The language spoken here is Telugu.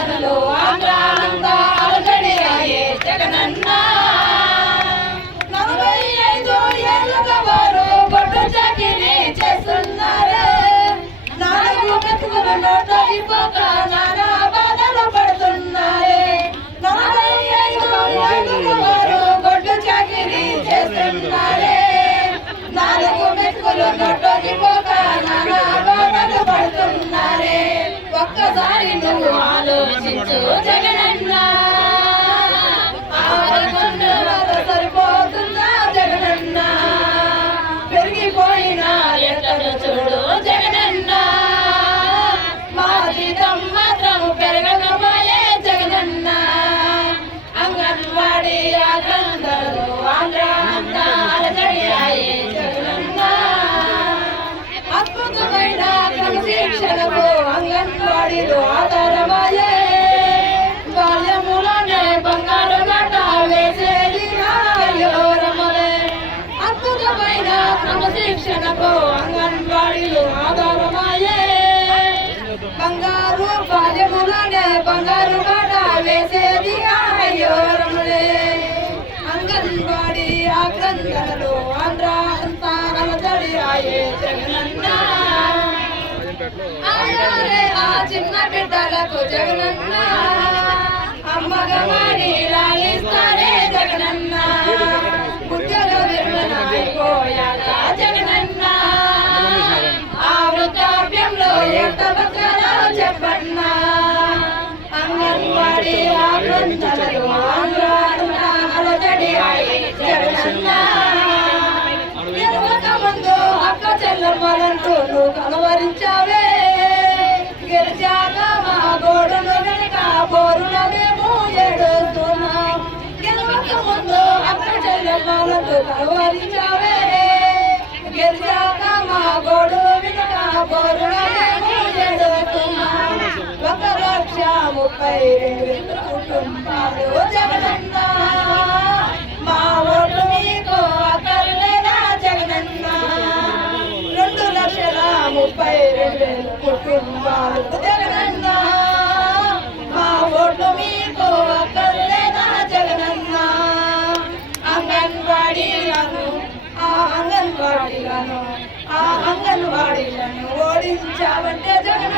ఆక్రందనలు ఆంధ్ర ఒక్కసారి నువ్వు ఆలోచించు. జగనన్న క్రమశిక్షణకు అంగన్వాడీలు ఆధారమాయే బంగారు బాల్యములనే బంగారు బాట వేసేది ఆయోరములే అంగన్వాడి ఆక్రందనలు ఆంధ్ర అంతా అలజడి ఆయే జగనన్న. ఆ చిన్న బిడ్డలకు జగనన్న. అమ్మగా ముందు అక్క చెల్లమ్మలంటూ నువ్వు కలవరించావే గెలిచాక మా గోడును వెనుక బోరున మేము ఏడుస్తున్నాం గెలవక ముందు అక్క చెల్లమ్మలంటూ కలవరించావే గెలిచాక మా గోడును వెనుక బోరున మేము ఏడుస్తున్నాం ఒక లక్ష ముప్పై రెండు కుటుంబాలు. ముప్పై రెండు కుటుంబాలు జగనన్న మా ఓటు మీకు అక్కర్లేదా జగనన్న. అంగన్వాడీలను ఆ అంగన్వాడీలను ఆ అంగన్వాడీలను ఓడించావంటే జగన్